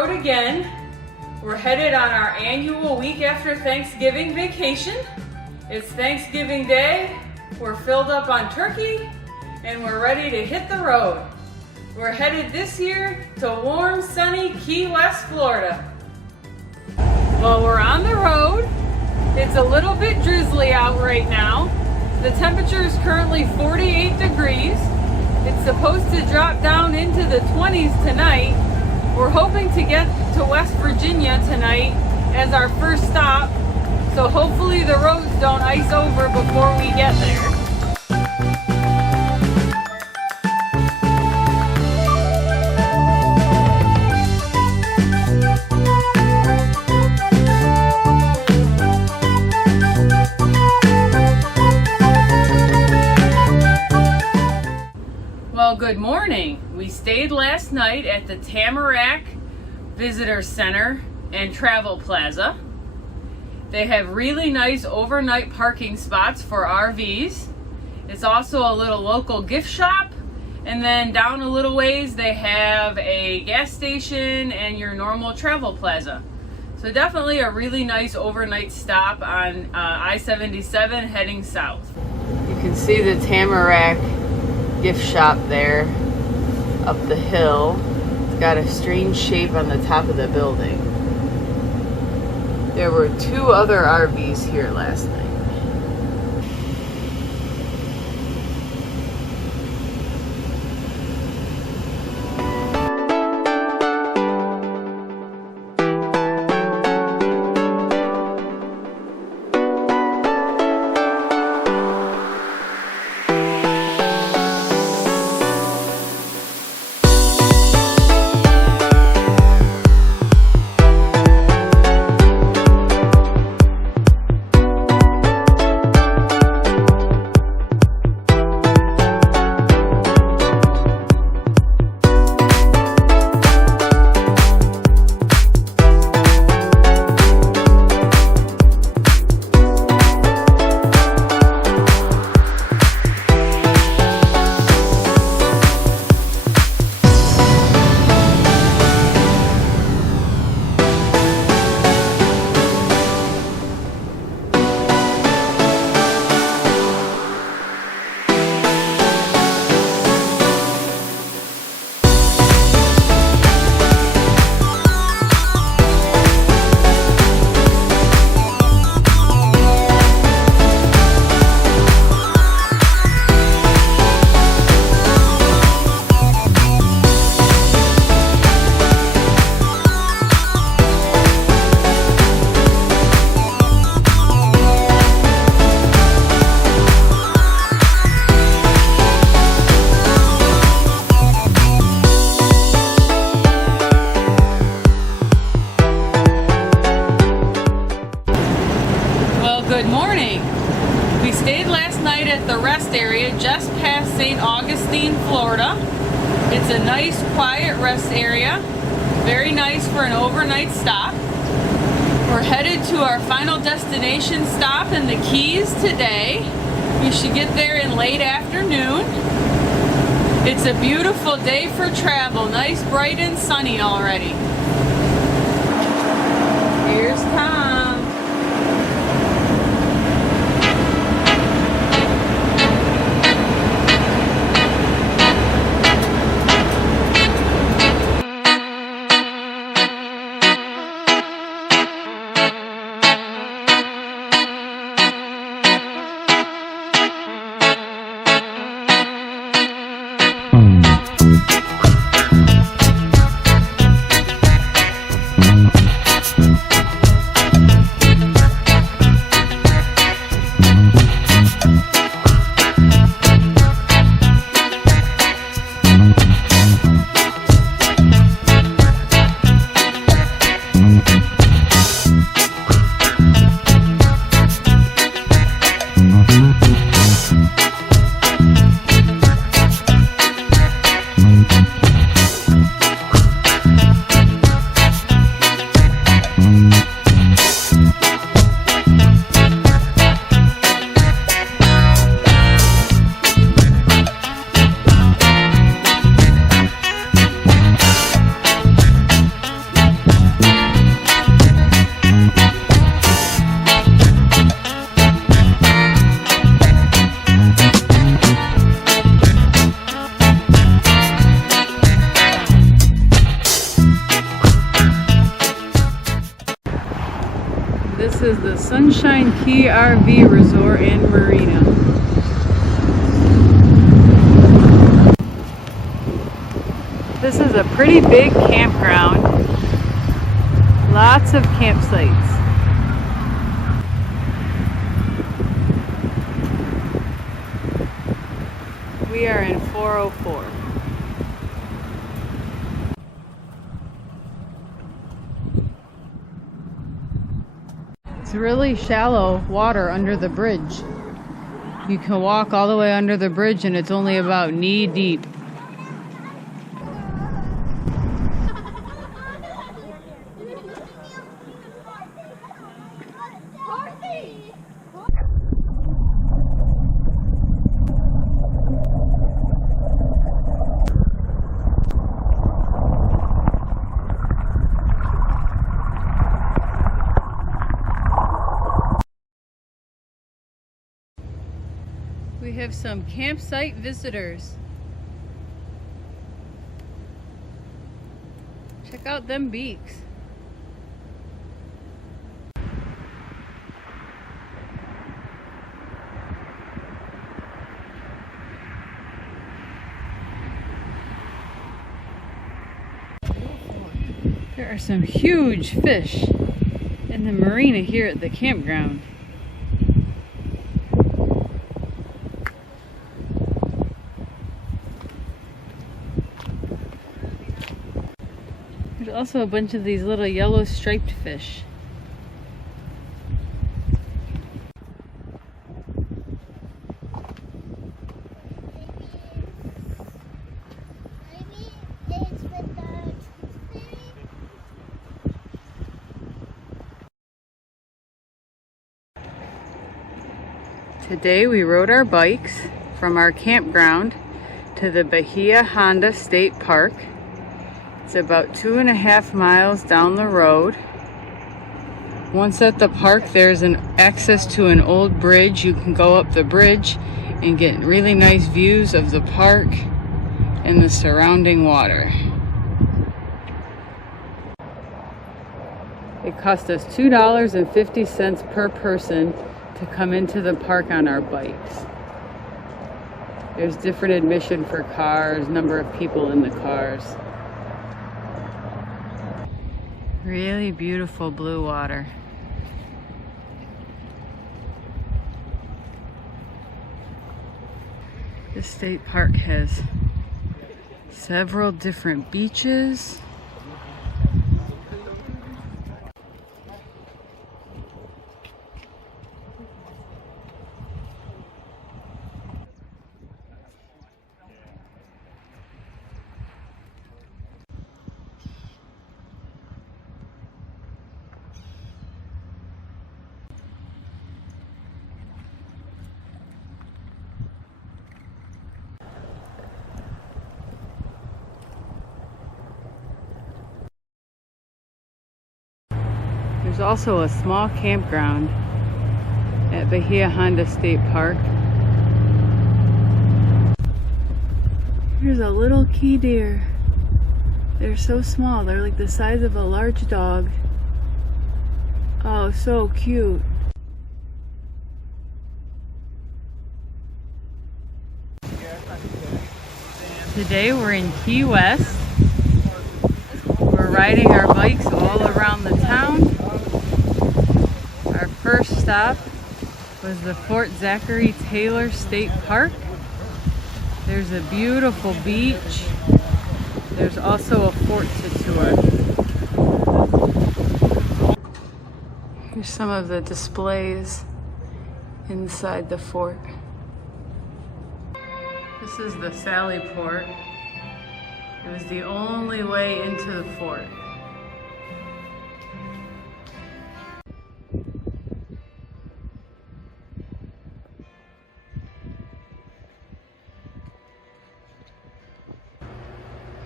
road again. We're headed on our annual week after Thanksgiving vacation. It's Thanksgiving Day. We're filled up on turkey and we're ready to hit the road. We're headed this year to warm, sunny Key West, Florida. Well, we're on the road. It's a little bit drizzly out right now. The temperature is currently 48 degrees. It's supposed to drop down into the 20s tonight. We're hoping to get to West Virginia tonight as our first stop, so hopefully the roads don't ice over before we get there. Well, good morning. We stayed last night at the Tamarack Visitor Center and Travel Plaza. They have really nice overnight parking spots for RVs. It's also a little local gift shop. And then down a little ways, they have a gas station and your normal travel plaza. So definitely a really nice overnight stop on I-77 heading south. You can see the Tamarack gift shop there up the hill. It's got a strange shape on the top of the building. There were 2 other RVs here last night. Good morning. We stayed last night at the rest area just past St. Augustine, Florida. It's a nice, quiet rest area. Very nice for an overnight stop. We're headed to our final destination stop in the Keys today. We should get there in late afternoon. It's a beautiful day for travel. Nice, bright and sunny already. Here's Tom. Sunshine Key RV Resort and Marina. This is a pretty big campground. Lots of campsites. We are in 404. It's really shallow water under the bridge. You can walk all the way under the bridge and it's only about knee deep. We have some campsite visitors. Check out them beaks. There are some huge fish in the marina here at the campground. There's also a bunch of these little yellow striped fish. Today we rode our bikes from our campground to the Bahia Honda State Park. It's about 2.5 miles down the road. Once at the park, there's an access to an old bridge. You can go up the bridge and get really nice views of the park and the surrounding water. It cost us $2.50 per person to come into the park on our bikes. There's different admission for cars, number of people in the cars. Really beautiful blue water. This state park has several different beaches. There's also a small campground at Bahia Honda State Park. Here's a little key deer. They're so small, they're like the size of a large dog. Oh, so cute. Today we're in Key West. We're riding our bikes all around the town. Our first stop was the Fort Zachary Taylor State Park. There's a beautiful beach. There's also a fort to tour. Here's some of the displays inside the fort. This is the Sally Port. It was the only way into the fort.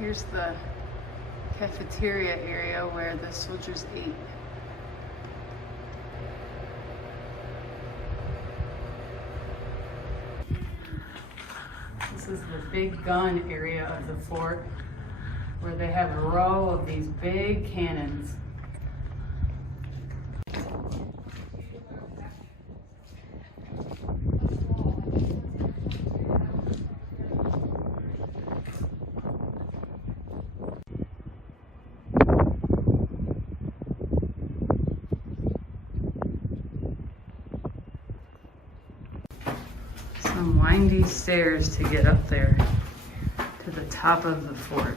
Here's the cafeteria area where the soldiers ate. This is the big gun area of the fort, where they have a row of these big cannons. windy stairs to get up there to the top of the fort.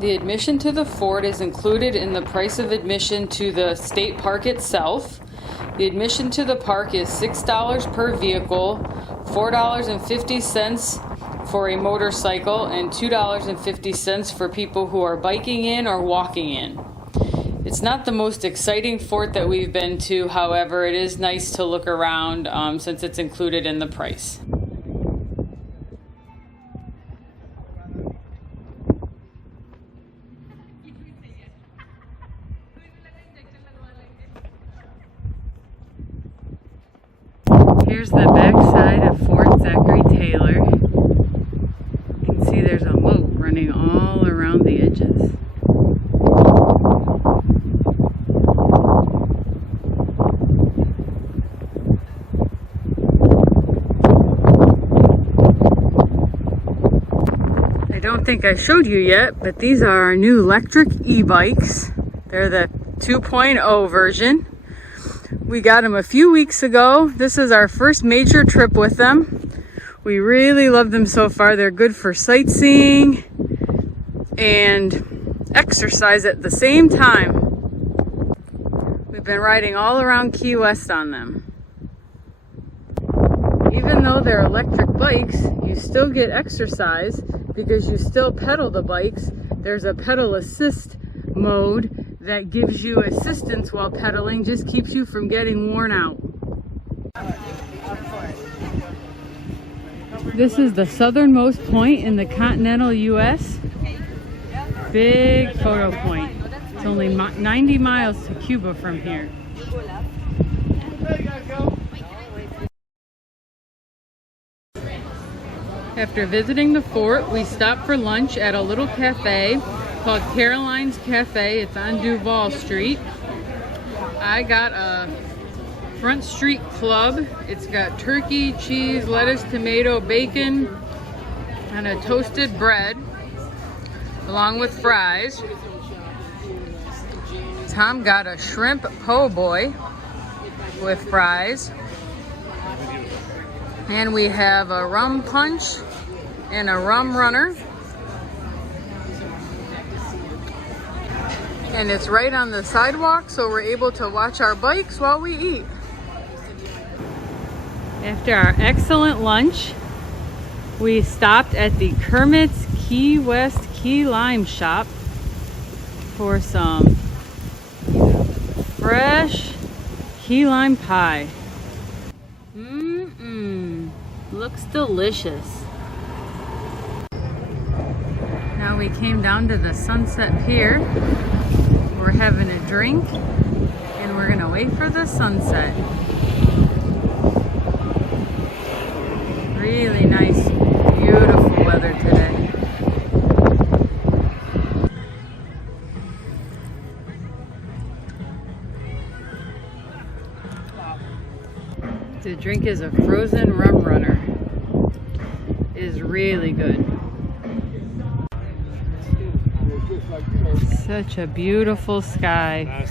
The admission to the fort is included in the price of admission to the state park itself. The admission to the park is $6 per vehicle, $4.50 for a motorcycle, and $2.50 for people who are biking in or walking in. It's not the most exciting fort that we've been to, however, it is nice to look around since it's included in the price. Here's the back side of Fort Zachary Taylor. You can see there's a moat running all around the edges. I don't think I showed you yet, but these are our new Lectric E-Bikes. They're the 2.0 version. We got them a few weeks ago. This is our first major trip with them. We really love them so far. They're good for sightseeing and exercise at the same time. We've been riding all around Key West on them. Even though they're electric bikes, you still get exercise because you still pedal the bikes. There's a pedal assist mode that gives you assistance while pedaling, just keeps you from getting worn out. This is the southernmost point in the continental US. Big photo point. It's only 90 miles to Cuba from here. After visiting the fort, we stopped for lunch at a little cafe called Caroline's Cafe. It's on Duval Street. I got a Front Street Club. It's got turkey, cheese, lettuce, tomato, bacon, and a toasted bread, along with fries. Tom got a shrimp po' boy with fries. And we have a rum punch and a rum runner. And it's right on the sidewalk, so we're able to watch our bikes while we eat. After our excellent lunch, we stopped at the Kermit's Key West Key Lime shop for some fresh key lime pie. Looks delicious. Now we came down to the Sunset Pier. We're having a drink and we're gonna wait for the sunset. Really nice, beautiful weather today. The drink is a frozen rum runner. It is really good. Such a beautiful sky.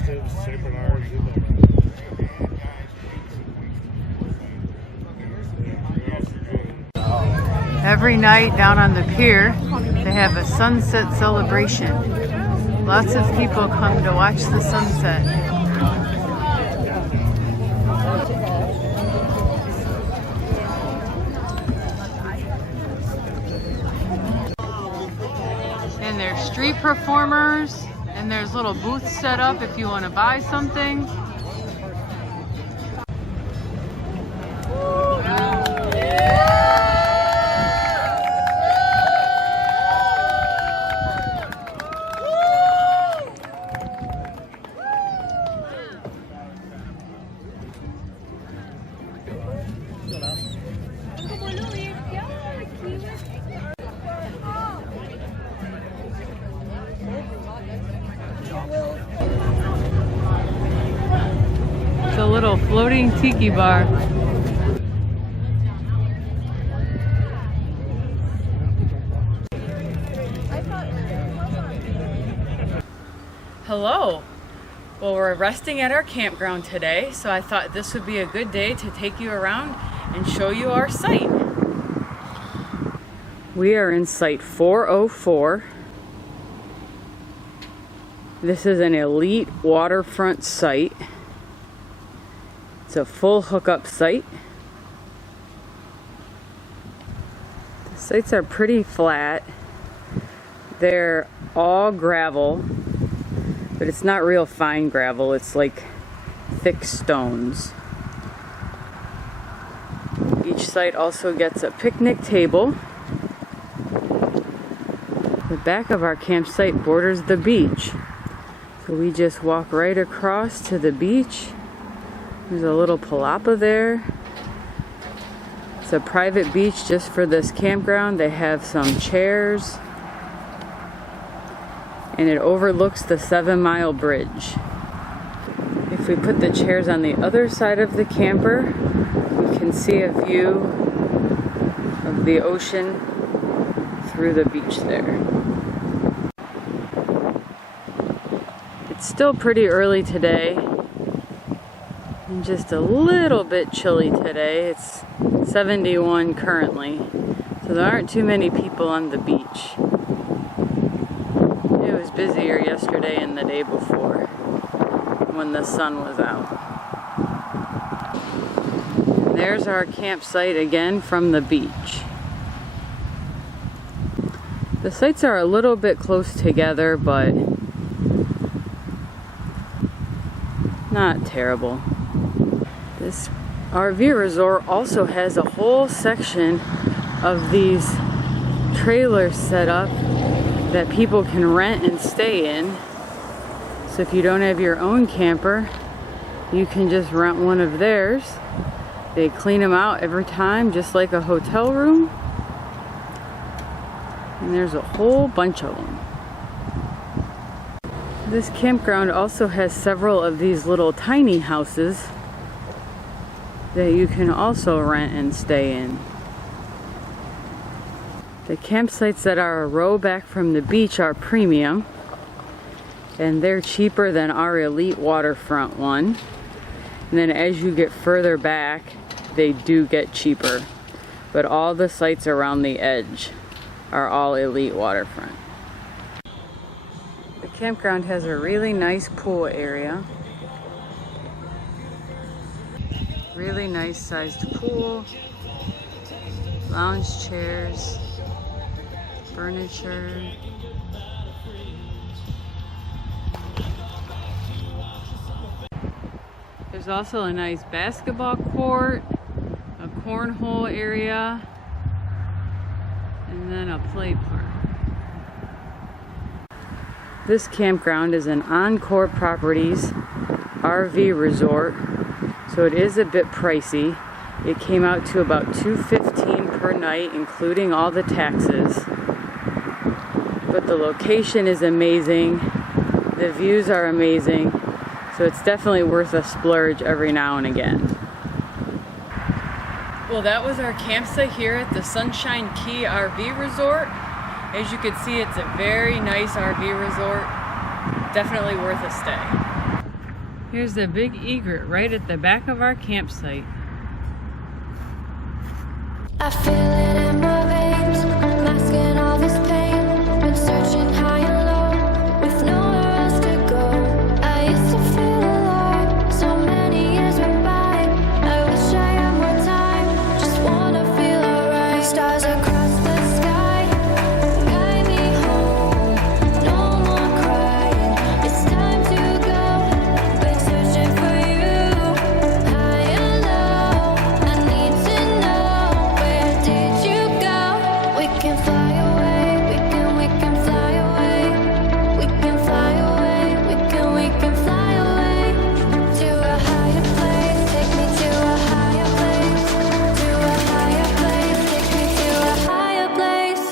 Every night down on the pier, they have a sunset celebration. Lots of people come to watch the sunset. And there's street performers, and there's little booths set up if you want to buy something. It's a little floating tiki bar. Hello. Well, we're resting at our campground today, so I thought this would be a good day to take you around and show you our site. We are in site 404. This is an elite waterfront site. It's a full hookup site. The sites are pretty flat. They're all gravel, but it's not real fine gravel. It's like thick stones. Each site also gets a picnic table. The back of our campsite borders the beach. So we just walk right across to the beach. There's a little palapa there. It's a private beach just for this campground. They have some chairs. And it overlooks the 7 Mile Bridge. If we put the chairs on the other side of the camper, we can see a view of the ocean through the beach there. It's still pretty early today and just a little bit chilly today. It's 71 currently, so there aren't too many people on the beach. It was busier yesterday and the day before when the sun was out. And there's our campsite again from the beach. The sites are a little bit close together, but not terrible. This RV resort also has a whole section of these trailers set up that people can rent and stay in. So if you don't have your own camper, you can just rent one of theirs. They clean them out every time, just like a hotel room. And there's a whole bunch of them. This campground also has several of these little tiny houses that you can also rent and stay in. The campsites that are a row back from the beach are premium, and they're cheaper than our elite waterfront one. And then as you get further back, they do get cheaper. But all the sites around the edge are all elite waterfront. The campground has a really nice pool area. Really nice sized pool, lounge chairs, furniture. There's also a nice basketball court, a cornhole area, and then a play park. This campground is an Encore Properties RV resort, so it is a bit pricey. It came out to about $215 per night, including all the taxes. But the location is amazing. The views are amazing. So it's definitely worth a splurge every now and again. Well, that was our campsite here at the Sunshine Key RV Resort. As you can see, it's a very nice RV resort. Definitely worth a stay. Here's the big egret right at the back of our campsite. I feel it in my veins, masking all this pain. Been searching high and low, with nowhere else to go. I used to feel alive, so many years went by. I wish I had more time, just wanna feel alright. Stars across the sky, guide me home. No more crying, it's time to go. Been searching for you, high and low. I need to know, where did you go? We can fly away, we can fly away. We can fly away, we can fly away. To a higher place, take me to a higher place. To a higher place, take me to a higher place.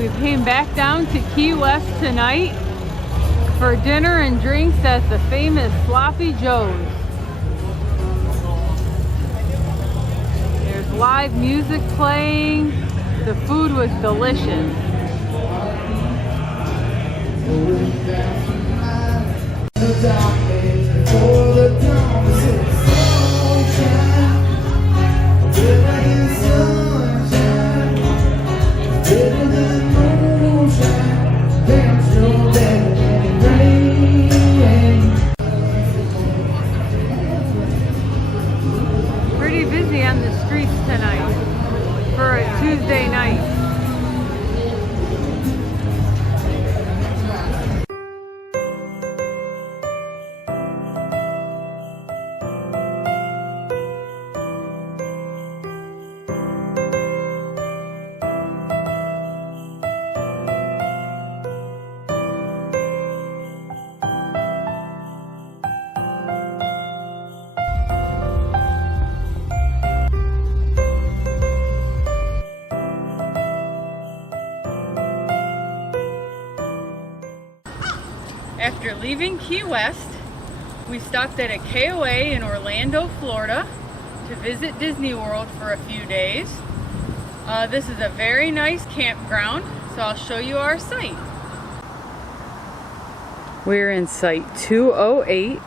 We came back down to Key West tonight for dinner and drinks at the famous Sloppy Joe's. There's live music playing. The food was delicious. Pretty busy on the streets tonight for a Tuesday night. After leaving Key West, we stopped at a KOA in Orlando, Florida to visit Disney World for a few days. This is a very nice campground, so I'll show you our site. We're in site 208,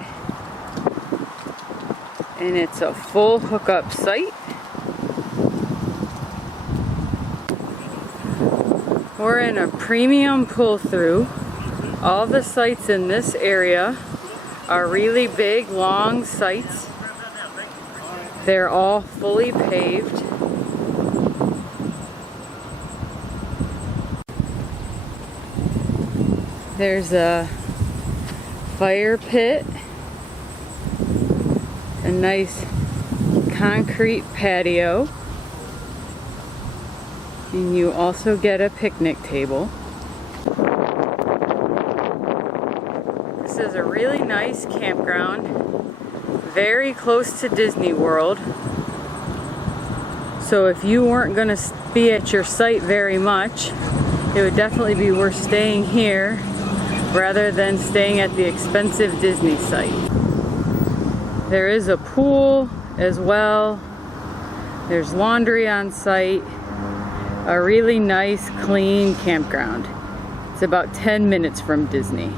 and it's a full hookup site. We're in a premium pull-through. All the sites in this area are really big, long sites. They're all fully paved. There's a fire pit, a nice concrete patio, and you also get a picnic table. This is a really nice campground, very close to Disney World. So if you weren't going to be at your site very much, it would definitely be worth staying here rather than staying at the expensive Disney site. There is a pool as well. There's laundry on site. A really nice, clean campground. It's about 10 minutes from Disney.